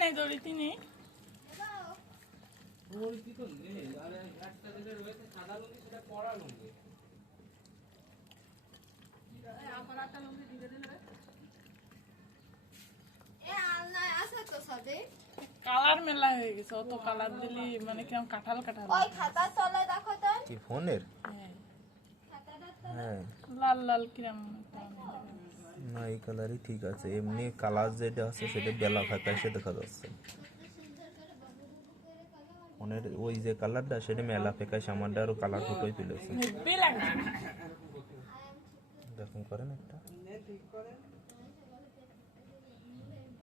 নাই দড়িতে নেই দড়িটি তো নেই আর একটা যেটা রয়েছে সাদা লুঙ্গি সেটা পরা লুঙ্গি এ আলনায় আছে তো সবে কালার মেলা হয়ে গেছে অত কালার দিলি মানে কিরম কাঁঠাল কাঁঠাল। ওই খাতার তলে দেখো তো। কি ফোনের? হ্যাঁ। হ্যাঁ। লাল লাল কিরম। না এই কালারই ঠিক আছে। এমনি কালার যেটা আছে সেটা বেলা ফ্যাকাশে দেখা যাচ্ছে। ফোনের ওই যে কালারটা সেটা মেলা ফেঁকা আমারটা আরও কালার ফুটোই তুলেছে। দেখুন করেন একটা।